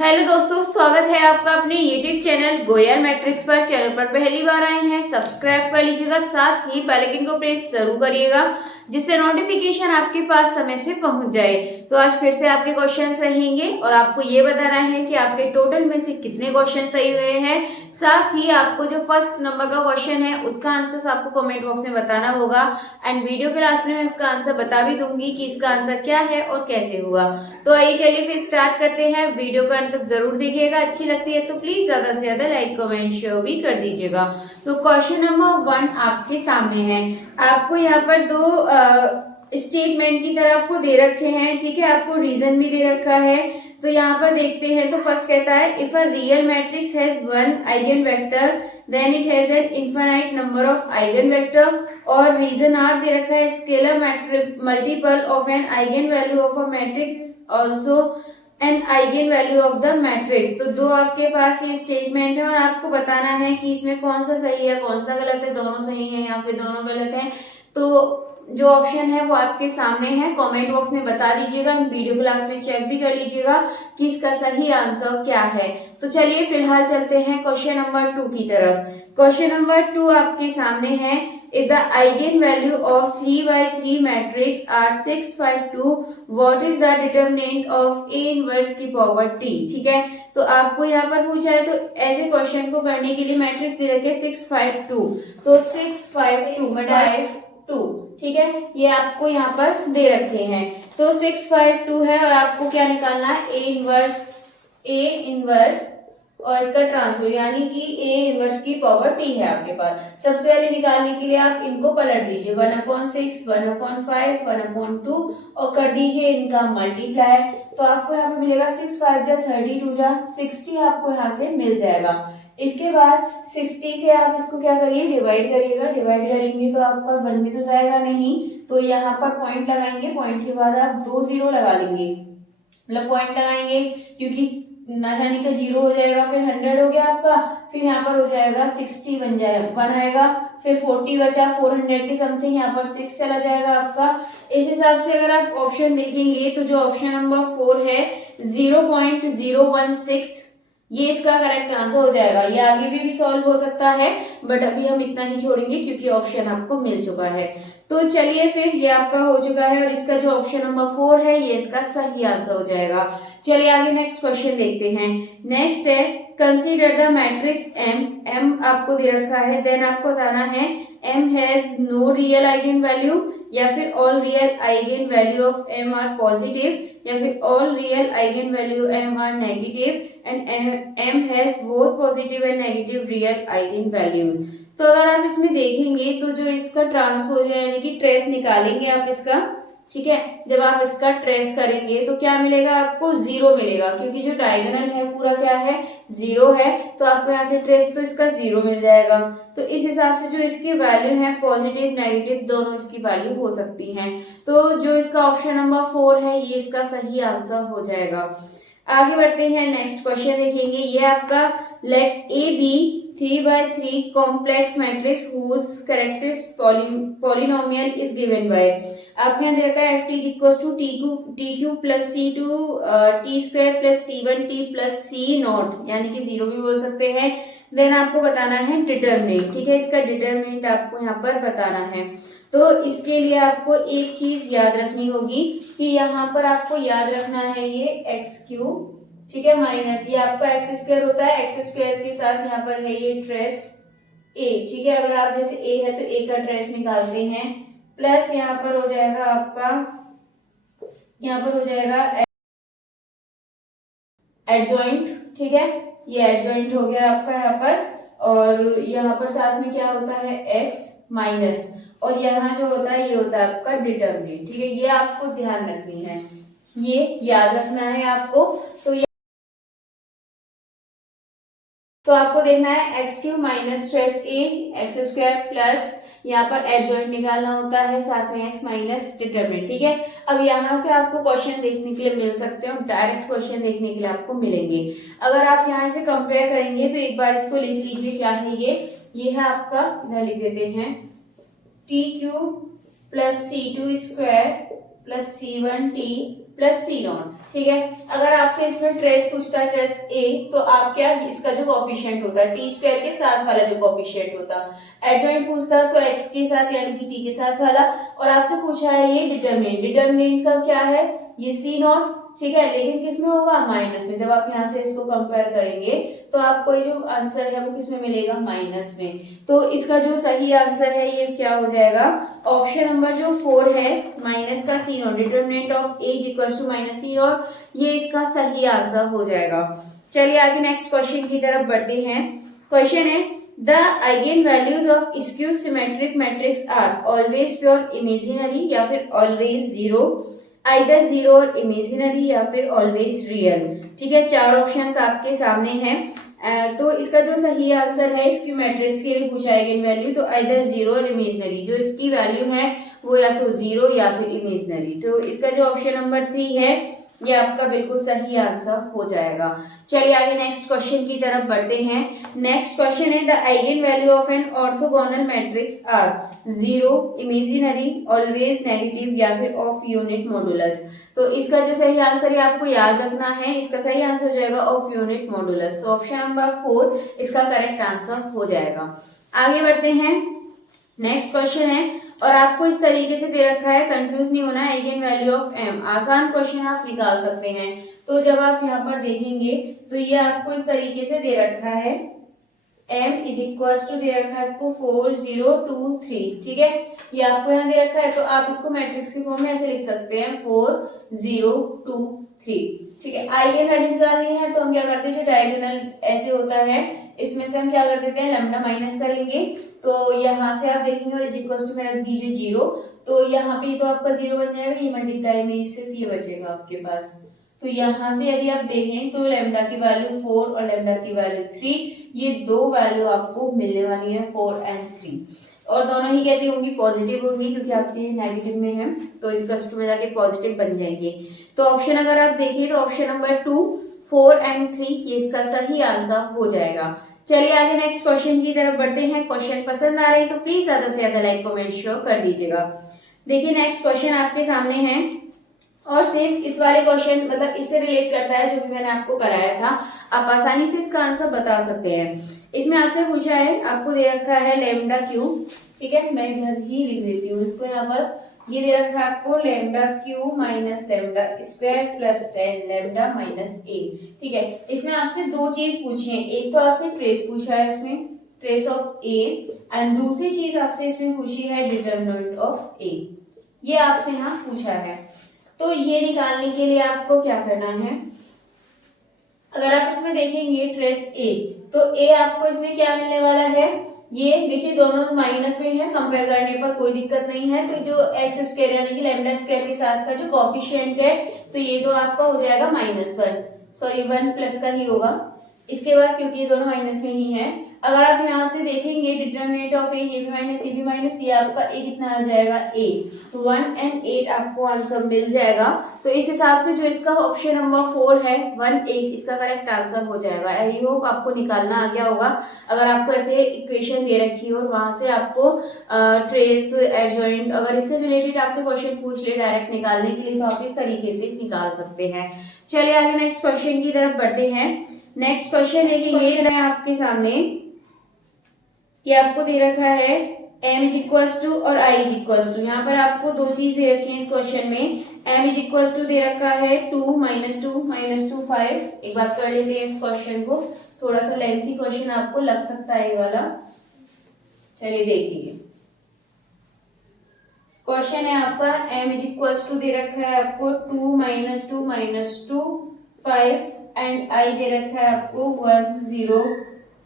Hello दोस्तों, स्वागत है आपका अपने YouTube चैनल गोयल मैट्रिक्स पर। चैनल पर पहली बार आए हैं सब्सक्राइब कर लीजिएगा, साथ ही बेल आइकन को प्रेस जरूर करिएगा जिससे नोटिफिकेशन आपके पास समय से पहुंच जाए। तो आज फिर से आपके क्वेश्चंस रहेंगे और आपको ये बताना है कि आपके टोटल में से कितने क्वेश्चन सही हुए हैं। साथ ही आपको जो फर्स्ट नंबर का क्वेश्चन है उसका आंसर आपको कमेंट बॉक्स में बताना होगा एंड वीडियो के लास्ट में मैं उसका आंसर बता भी दूंगी कि इसका आंसर क्या है और कैसे हुआ। तो आइए चलिए फिर स्टार्ट करते हैं। वीडियो को अंत तक जरूर देखिएगा, अच्छी लगती है तो प्लीज ज्यादा से ज्यादा लाइक कमेंट शेयर भी कर दीजिएगा। तो क्वेश्चन नंबर 1 आपके सामने है। आपको यहाँ पर दो स्टेटमेंट की तरह आपको दे रखे हैं, ठीक है, आपको रीजन भी दे रखा है। तो यहाँ पर देखते हैं। तो फर्स्ट कहता है if a real matrix has one eigen vector then it has an infinite number of eigen vector. और रीजन आर दे रखा है scalar multiple of an eigen value of a matrix also an eigen value of the matrix. तो दो आपके पास ये statement है और आपको बताना है कि इसमें कौन सा सही है कौन सा गलत है, दोनों सही है या फिर दोनों गलत है। तो जो ऑप्शन है वो आपके सामने है, कमेंट बॉक्स में बता दीजिएगा, वीडियो क्लास में चेक भी कर लीजिएगा कि इसका सही आंसर क्या है। तो चलिए फिलहाल चलते हैं क्वेश्चन नंबर 2 की तरफ। क्वेश्चन नंबर 2 आपके सामने है। If the eigenvalue of 3 by 3 matrix are 6, 5, 2, what is the determinant of A inverse की power t? ठीक है, तो आपको यहाँ पर पूछा है। तो ऐसे क्वेश्चन को करने के लिए मैट्रिक्स दे रखे 6, 5, 2। तो 6, 5, 2 5, 2, ठीक है, ये आपको यहाँ पर दे रखे हैं। तो 6, 5, 2 है और आपको क्या निकालना है? ए इनवर्स और इसका ट्रांसपोज यानी कि ए इनवर्स की पावर टी है आपके पास। सबसे पहले निकालने के लिए आप इनको पलट दीजिए, 1/6, 1/5, 1/2 और कर दीजिए इनका मल्टीप्लाई। तो आपको यहाँ पे मिलेगा 6, 5 जा 32 जा 60 आपको यहाँ से मिल जाएगा। इसके बाद 60 से आप इसको क्या करिए, डिवाइड करिएगा। डिवाइड करेंगे तो आपका 1 में तो जाएगा नहीं, तो यहाँ पर पॉइंट लगाएंगे। पॉइंट के बाद आप 2 0 लगा लेंगे, मतलब पॉइंट लगाएंगे क्योंकि ना जाने का 0 हो जाएगा। फिर 100 हो गया आपका, फिर यहाँ पर हो जाएगा 60 बन जाएगा 1 आएगा, फिर 40 बचा 400 के समथिंग, यहाँ पर 6 चला जाएगा आपका। इस हिसाब से अगर आप ऑप्शन देखेंगे तो जो ऑप्शन नंबर 4 है 0.016 ये इसका करेक्ट आंसर हो जाएगा। ये आगे भी सॉल्व हो सकता है बट अभी हम इतना ही छोड़ेंगे क्योंकि ऑप्शन आपको मिल चुका है। तो चलिए फिर ये आपका हो चुका है और इसका जो ऑप्शन नंबर 4 है ये इसका सही आंसर हो जाएगा। चलिए आगे नेक्स्ट क्वेश्चन देखते हैं। नेक्स्ट है कंसीडर द मैट्रिक्स एम आपको दे रखा है। देन आपको बताना है M has no real eigen value या फिर all real eigen value of M are positive या फिर all real eigen value M are negative and M has both positive and negative real eigen values. तो अगर आप इसमें देखेंगे तो जो इसका ट्रांसपोज है यानी कि ट्रेस निकालेंगे आप इसका, ठीक है, जब आप इसका ट्रेस करेंगे तो क्या मिलेगा आपको? 0 मिलेगा क्योंकि जो डायगोनल है पूरा क्या है? 0 है। तो आपको यहाँ से ट्रेस तो इसका 0 मिल जाएगा। तो इस हिसाब से जो इसकी वैल्यू है पॉजिटिव नेगेटिव दोनों इसकी वैल्यू हो सकती है। तो जो इसका ऑप्शन नंबर 4 है ये इसका सही आंसर हो जाएगा। आगे बढ़ते हैं, नेक्स्ट क्वेश्चन देखेंगे। ये आपका late A B 3 by 3 complex matrix whose characteristic polynomial is given by। आपने यहाँ दे रखा है ft equals to t cube plus c two t square plus c1t plus c naught यानी कि 0 भी बोल सकते हैं। देन आपको बताना है डिटरमिनेंट, ठीक है, इसका डिटरमिनेंट आपको यहाँ पर बताना है। तो इसके लिए आपको एक चीज याद रखनी होगी कि यहाँ पर आपको याद रखना है ये एक्स क्यूब, ठीक है, माइनस ये आपका एक्स स्क्वायर होता है। एक्स स्क्वायर के साथ यहाँ पर है ये ट्रेस ए, ठीक है, अगर आप जैसे ए है तो ए का ट्रेस निकालते हैं, प्लस यहाँ पर हो जाएगा आपका, यहाँ पर हो जाएगा एडजॉइंट, ठीक है, ये एडजॉइंट हो गया आपका यहाँ पर। और यहाँ पर साथ में क्या होता है एक्स माइनस, और यहाँ जो होता है ये होता है आपका डिटरमिनेंट, ठीक है, ये आपको ध्यान रखनी है, ये याद रखना है आपको। तो आपको देखना है एक्स क्यूब माइनस ट्रेस ए एक्स स्क्वायर प्लस यहाँ पर एडजॉइंट निकालना होता है, साथ में एक्स माइनस डिटरमिनेंट, ठीक है। अब यहाँ से आपको क्वेश्चन देखने के लिए मिल सकते हो, डायरेक्ट क्वेश्चन देखने के लिए आपको मिलेंगे। अगर आप यहाँ से कंपेयर करेंगे तो एक बार इसको लिख लीजिए, क्या है ये है आपका, इधर लिख देते हैं t cube plus c two square plus C1t plus c naught. ठीक है, अगर आपसे इसमें ट्रेस पूछता है, ट्रेस ए, तो आप क्या, इसका जो कोफिशिएंट होता है टी स्क्वायर के साथ वाला जो कोफिशिएंट होता है, एडजॉइंट पूछता है तो एक्स के साथ यानी कि टी के साथ वाला, और आपसे पूछा है ये डिटर्मिनेंट, डिटर्मिनेंट का क्या है ये सी नॉट। ठीक है, लेकिन किस में होगा, माइनस में। जब आप यहाँ से इसको कंपेयर करेंगे तो आपको जो आंसर है वो किस में मिलेगा, माइनस में। तो इसका जो सही आंसर है ये क्या हो जाएगा, ऑप्शन नंबर जो 4 है, माइनस का C naught, determinant of A is equal to minus C naught, ये इसका सही आंसर हो जाएगा। चलिए आगे नेक्स्ट क्वेश्चन की तरफ बढ़ते हैं। क्वेश्चन है the eigen values of skew symmetric matrix are always pure imaginary या फिर ऑलवेज जीरो, आइदर जीरो और इमेजिनरी या फिर ऑलवेज रियल। ठीक है, चार ऑप्शंस आपके सामने हैं। तो इसका जो सही आंसर है स्क्यू मैट्रिक्स के लिए पूछा है आइगन वैल्यू, तो आइदर जीरो और इमेजिनरी, जो इसकी वैल्यू है वो या तो जीरो या फिर इमेजिनरी। तो इसका जो ऑप्शन नंबर 3 है ये आपका बिल्कुल सही आंसर हो जाएगा। चलिए आगे नेक्स्ट क्वेश्चन की तरफ बढ़ते हैं। नेक्स्ट क्वेश्चन है the eigen value of an orthogonal matrix are zero, imaginary, always negative या फिर ऑफ यूनिट मॉडुलस। तो इसका जो सही आंसर है आपको याद रखना है, इसका सही आंसर हो जाएगा ऑफ यूनिट मॉडुलस। तो ऑप्शन नंबर 4 इसका करेक्ट आंसर हो जाएगा। आगे बढ़ते हैं, नेक्स्ट क्वेश्चन है और आपको इस तरीके से दे रखा है, कंफ्यूज नहीं होना है, आइगन वैल्यू ऑफ एम, आसान क्वेश्चन आप निकाल सकते हैं। तो जब आप यहाँ पर देखेंगे तो ये आपको इस तरीके से दे रखा है, m इज इक्वल टू दे रखा है आपको 4 0 2 3। ठीक है, ये आपको यहाँ दे रखा है, तो आप इसको मैट्रिक्स के फॉर्म में ऐसे लिख सकते हैं 4 0 2 3। ठीक है, आइगन वैल्यू निकालनी है तो हम क्या करते हैं, जो डायगोनल ऐसे होता है इसमें से हम क्या कर देते हैं, लैम्डा माइनस करेंगे। तो यहाँ से आप देखेंगे और इक्वल टू में रख दीजिए 0, तो यहाँ पे तो आपका 0 बन जाएगा, ये मल्टीप्लाई में सिर्फ ये बचेगा आपके पास। तो यहाँ से यदि आप देखें तो लैम्डा की वैल्यू 4 और लैम्डा की वैल्यू 3, ये दो वैल्यू आपको मिलने वाली है 4 एंड 3, और दोनों ही कैसी होंगी, पॉजिटिव होंगी, क्योंकि आपके नेगेटिव में है तो इस कस्ट में जाके पॉजिटिव बन जाएंगे। तो ऑप्शन अगर आप देखिए तो ऑप्शन नंबर 2 4 एंड 3 ये इसका सही आंसर हो जाएगा। चलिए आगे नेक्स्ट क्वेश्चन की तरफ बढ़ते हैं। क्वेश्चन पसंद आ रहे हैं तो प्लीज ज्यादा से ज्यादा लाइक कमेंट शेयर कर दीजिएगा। देखिए नेक्स्ट क्वेश्चन आपके सामने है और सेम इस वाले क्वेश्चन मतलब इससे रिलेट करता है जो भी मैंने आपको कराया था, आप आसानी से इसका आंसर बता सकते हैं। इसमें आपसे पूछा है, आपको दे रखा है लैम्डा क्यूब। ठीक है, मैं इधर ही लिख देती हूँ इसको, यहाँ पर ये दे रखा है आपको lambda cube minus lambda square plus 10 lambda minus A. ठीक है, इसमें आपसे दो चीज पूछी है, एक तो आपसे ट्रेस पूछा है इसमें, ट्रेस ऑफ ए, एंड दूसरी चीज आपसे इसमें पूछी है डिटर्मिनेंट ऑफ ए, ये आपसे यहाँ पूछा है। तो ये निकालने के लिए आपको क्या करना है, अगर आप इसमें देखेंगे ट्रेस ए, तो ए आपको इसमें क्या मिलने वाला है, ये देखिए दोनों माइनस में है, कंपेयर करने पर कोई दिक्कत नहीं है। तो जो एक्स स्क्वायर यानी कि लैम्डा स्क्वायर के साथ का जो कोफिशिएंट है तो ये तो आपका हो जाएगा -1, सॉरी 1 प्लस का ही होगा। इसके बाद क्योंकि ये दोनों माइनस में ही है, अगर आप यहाँ से देखेंगे डिटर्मिनेंट ऑफ ए, ये भी माइनस ये भी माइनस, ये आपका ए कितना आ जाएगा, ए 1 एंड 8 आपको आंसर मिल जाएगा। तो इस हिसाब से जो इसका ऑप्शन नंबर 4 है 1 8 इसका करेक्ट आंसर हो जाएगा। आई होप आपको निकालना आ गया होगा। अगर आपको ऐसे इक्वेशन दे रखी हो और वहां से आपको ट्रेस एडजॉइंट अगर इससे रिलेटेड आपसे क्वेश्चन पूछ ले डायरेक्ट निकालने के लिए, तो आप इस तरीके से निकाल सकते हैं। चलिए आगे नेक्स्ट क्वेश्चन की तरफ बढ़ते हैं। नेक्स्ट क्वेश्चन देखिए ये है आपके सामने, ये आपको दे रखा है m इज इक्वल्स टू और i इज इक्वल्स टू। यहाँ पर आपको दो चीज दे रखी है इस क्वेश्चन में, m इज इक्वल्स टू दे रखा है 2 -2 5। एक बात कर लेते हैं इस क्वेश्चन को, थोड़ा सा लेंथी क्वेश्चन आपको लग सकता है ये वाला। चलिए देखिए क्वेश्चन है आपका, m इज इक्वल्स टू दे रखा है आपको 2 -2 5 एंड i दे रखा है आपको 1 0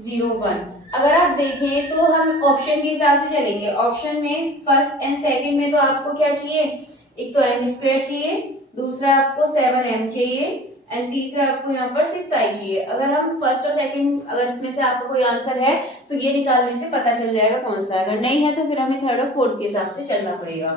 0 1। अगर आप देखें तो हम ऑप्शन के हिसाब से चलेंगे। ऑप्शन में फर्स्ट एंड सेकंड में तो आपको क्या चाहिए, एक तो m स्क्वायर चाहिए, दूसरा आपको 7m चाहिए एंड तीसरा आपको यहाँ पर 6i चाहिए। अगर हम फर्स्ट और सेकंड अगर इसमें से आपका कोई आंसर है तो ये निकालने से पता चल जाएगा कौन सा है, अगर नहीं है तो फिर हमें थर्ड और फोर्थ के हिसाब से चलना पड़ेगा।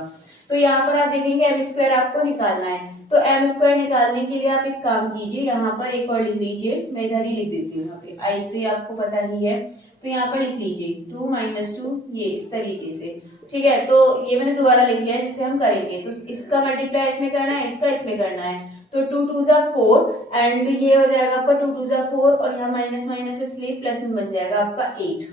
तो यहाँ पर आप देखेंगे m स्क्वायर आपको निकालना है, तो m स्क्वायर निकालने के लिए आप एक काम कीजिए, यहाँ पर एक और लिख लीजिए, मैं इधर ही लिख देती हूँ, यहाँ पे i तो ये आपको पता ही है, तो यहाँ पर लिख लीजिए 2 -2 ये इस तरीके से, ठीक है, तो ये मैंने दोबारा लिख लिया जिससे हम करेंगे। तो इसका मल्टीप्लाई इसमें करना है, इसका इसमें करना है, तो 2 2 जा 4 एंड ये हो जाएगा आपका 2 2 जा 4 और यहाँ माइनस माइनस इसलिए प्लस में बन जाएगा आपका 8।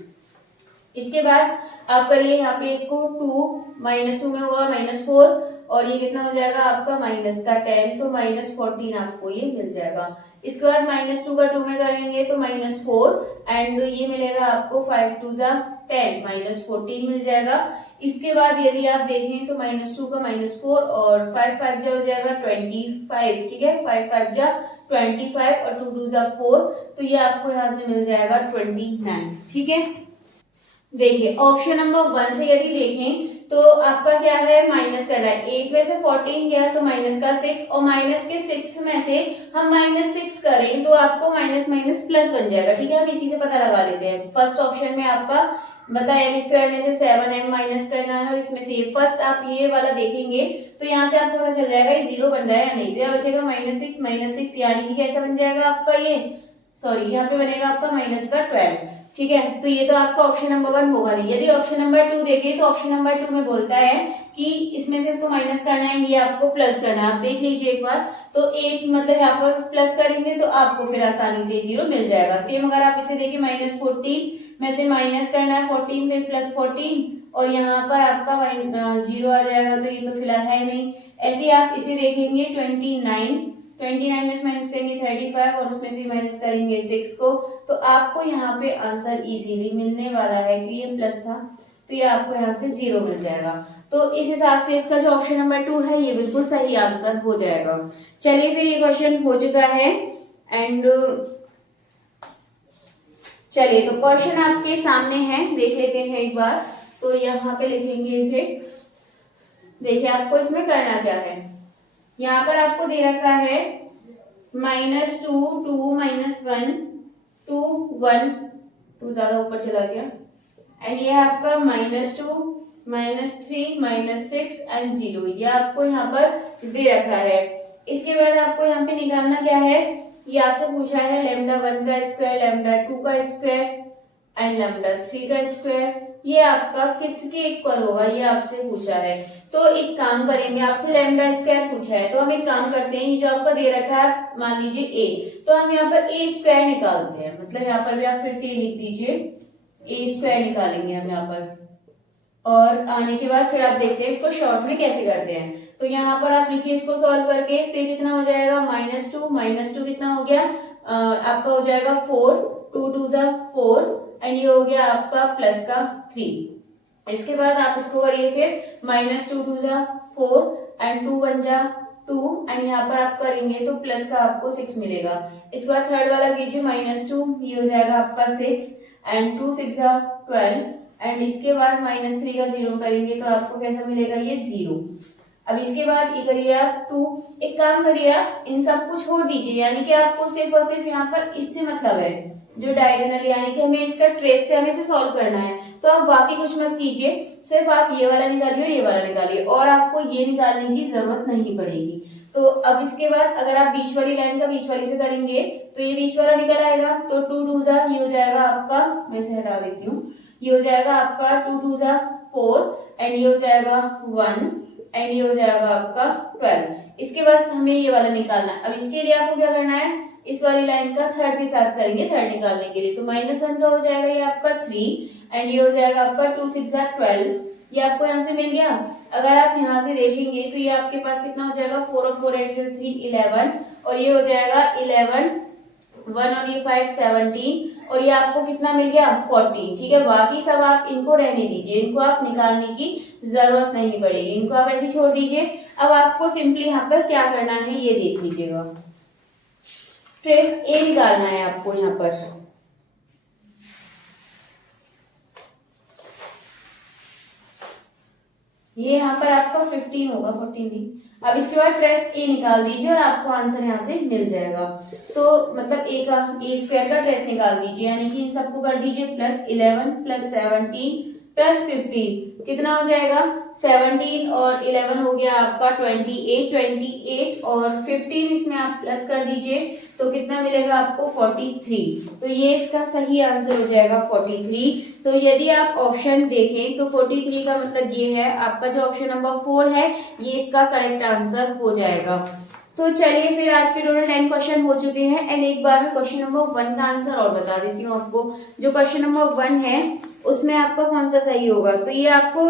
इसके बाद आप करिए यहाँ पे इसको 2 -2 में हुआ -4 और ये कितना हो जाएगा आपका माइनस का 10, तो -14 आपको ये मिल जाएगा। इसके बाद -2 का 2 में करेंगे तो -4 एंड ये मिलेगा आपको 5 2 जा 10 -14 मिल जाएगा। इसके बाद यदि आप देखें तो -2 का -4 और 5 5 जा हो जाएगा 25, ठीक है, 5 5 जा 25 और 2 2 जा 4, तो ये आपको यहाँ से मिल जाएगा 29, ठीक है। देखिए ऑप्शन नंबर 1 से यदि देखें तो आपका क्या है, माइनस करना है। 8 में से 14 गया तो माइनस का 6 और माइनस के 6 में से हम -6 करें तो आपको माइनस माइनस प्लस बन जाएगा, ठीक है। हम इसी से पता लगा लेते हैं। फर्स्ट ऑप्शन में आपका मतलब m² में से 7m माइनस करना है और इसमें से ये फर्स्ट आप ये वाला देखेंगे तो यहाँ से आपको पता चल जाएगा ये 0 बन रहा है या नहीं। तो यहाँ बचेगा -6 यानी कि कैसा बन जाएगा आपका ये, सॉरी यहाँ पे बनेगा आपका माइनस का 12, ठीक है। तो ये तो आपका ऑप्शन नंबर 1 होगा नहीं। यदि ऑप्शन नंबर 2 देखें तो ऑप्शन नंबर 2 में बोलता है कि इसमें से इसको माइनस करना है, ये आपको प्लस करना है। आप देख लीजिए एक बार, तो 8 मतलब यहाँ पर प्लस करेंगे तो आपको फिर आसानी से 0 मिल जाएगा। सेम अगर आप इसे देखें -14 में से माइनस करना है 14 तो +14 और यहाँ पर आपका 0 आ जाएगा, तो ये तो फिलहाल है नहीं। ऐसे आप इसे देखेंगे 29 में से माइनस करेंगे 35 और उसमें से माइनस करेंगे 6 को, तो आपको यहाँ पे आंसर इजीली मिलने वाला है कि ये प्लस था तो ये आपको यहाँ से 0 मिल जाएगा। तो इस हिसाब से इसका जो ऑप्शन नंबर 2 है ये बिल्कुल सही आंसर हो जाएगा। चलिए फिर ये क्वेश्चन हो चुका है एंड चलिए तो क्वेश्चन आपके सामने है, देख लेते हैं एक बार। तो यहाँ पे लिखेंगे इसे। देखिए आपको इसमें करना क्या है, यहाँ पर आपको दे रखा है -2 2 -1 2 1, 2 ज्यादा ऊपर चला गया एंड ये आपका -2 -3 -6 एंड 0, ये आपको यहाँ पर दे रखा है। इसके बाद आपको यहाँ पे निकालना क्या है, ये आपसे पूछा है λ1 का स्क्वायर, λ2 का स्क्वायर एंड λ3 का स्क्वायर, ये आपका किसके इक्वल होगा ये आपसे पूछा है। तो एक काम करेंगे, आपसे लैम्डा स्क्वायर पूछा है तो हम एक काम करते हैं, ये जो आपका दे रखा है मान लीजिए a, तो हम यहाँ पर a स्क्वायर निकालते हैं। मतलब यहाँ पर भी आप फिर से लिख दीजिए a स्क्वायर निकालेंगे हम यहाँ पर, और आने के बाद फिर आप देखते हैं इसको शॉर्ट में कैसे करते हैं। तो यहाँ पर आप लिखिए इसको सॉल्व करके, तो ये कितना हो जाएगा -2 कितना हो गया आपका हो जाएगा 4, 2 2 जा 4 एंड ये हो गया आपका प्लस का 3। इसके बाद आप इसको करिए फिर -2 2 जा 4 एंड 2 1 जा 2 एंड यहाँ पर आप करेंगे तो प्लस का आपको 6 मिलेगा। इसके बाद थर्ड वाला कीजिए -2, ये हो जाएगा आपका 6 एंड 2 6 जा 12 एंड इसके बाद -3 का 0 करेंगे तो आपको कैसा मिलेगा ये 0। अब इसके बाद ये करिए आप 2, एक काम करिए आप इन सब को छोड़ दीजिए, यानी कि आपको सिर्फ और सिर्फ यहाँ पर इससे मतलब है जो डायगोनल, यानी कि हमें इसका ट्रेस से हमें इसे सॉल्व करना है। तो आप बाकी कुछ मत कीजिए, सिर्फ आप ये वाला निकालिए और ये वाला निकालिए और आपको ये निकालने की जरूरत नहीं पड़ेगी। तो अब इसके बाद अगर आप बीच वाली लाइन का बीच वाली से करेंगे तो ये बीच वाला निकल आएगा, तो 2 2 जा ये हो जाएगा आपका, मैं इसे हटा देती हूँ, ये हो जाएगा आपका 2 2 जा 4 एंड ये हो जाएगा 1 एंड ये हो जाएगा आपका 12। इसके बाद हमें ये वाला निकालना है। अब इसके लिए आपको क्या करना है, इस वाली लाइन का थर्ड के साथ करेंगे थर्ड निकालने के लिए। तो -1 का हो जाएगा ये आपका 3 एंड ये हो जाएगा आपका 2 6 जा 12, ये आपको यहाँ से मिल गया। अगर आप यहाँ से देखेंगे तो ये आपके पास कितना हो जाएगा 4 और 4 8 3 11 और ये हो जाएगा 11 1 और ये 5 17 और ये आपको कितना मिल गया 14, ठीक है। बाकी सब आप इनको रहने दीजिए, इनको आप निकालने की जरूरत नहीं पड़ेगी, इनको आप ऐसे छोड़ दीजिए। अब आपको सिंपली यहाँ पर क्या करना है ये देख लीजिएगा, ट्रेस ए निकालना है आपको यहाँ पर। ये यहाँ पर आपका 15 होगा, 14 थी। अब इसके बाद ट्रेस ए निकाल दीजिए और आपको आंसर यहाँ से मिल जाएगा। तो मतलब ए का ए स्क्वायर का ट्रेस निकाल दीजिए, यानी कि इन सबको कर दीजिए +11 +17 +15 कितना हो जाएगा 17 और 11 हो गया आपका 28 और 15 इसमें आप प्लस कर दीजिए तो कितना मिलेगा आपको 43। तो ये इसका सही आंसर हो जाएगा 43। तो यदि आप ऑप्शन देखें तो 43 का मतलब ये है, आपका जो ऑप्शन नंबर 4 है ये इसका करेक्ट आंसर हो जाएगा। तो चलिए फिर आज के टोटल 10 क्वेश्चन हो चुके हैं एंड एक बार में क्वेश्चन नंबर 1 का आंसर और बता देती हूँ आपको। जो क्वेश्चन नंबर 1 है उसमें आपका कौन सा सही होगा, तो ये आपको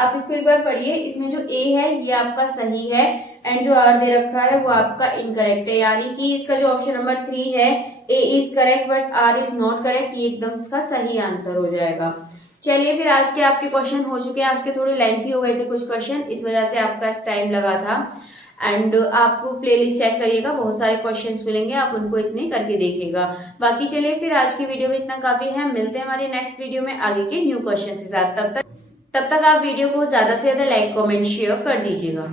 आप इसको एक बार पढ़िए। इसमें जो ए है ये आपका सही है एंड जो आर दे रखा है वो आपका इनकरेक्ट है, यानी कि इसका जो ऑप्शन नंबर 3 है A is correct but R is not correct, ये एकदम इसका सही आंसर हो जाएगा। चलिए फिर आज के आपके क्वेश्चन हो चुके हैं। आज के थोड़े लेंथी हो गए थे कुछ क्वेश्चन, इस वजह से आपका टाइम लगा था एंड आप प्लेलिस्ट चेक करिएगा, बहुत सारे क्वेश्चंस मिलेंगे, आप उनको इतने करके देखिएगा। बाकी चलिए फिर आज की वीडियो में इतना काफी है, मिलते हैं हमारी नेक्स्ट वीडियो में आगे के न्यू क्वेश्चन के साथ। तब तक आप वीडियो को ज्यादा से ज्यादा लाइक कमेंट शेयर कर दीजिएगा।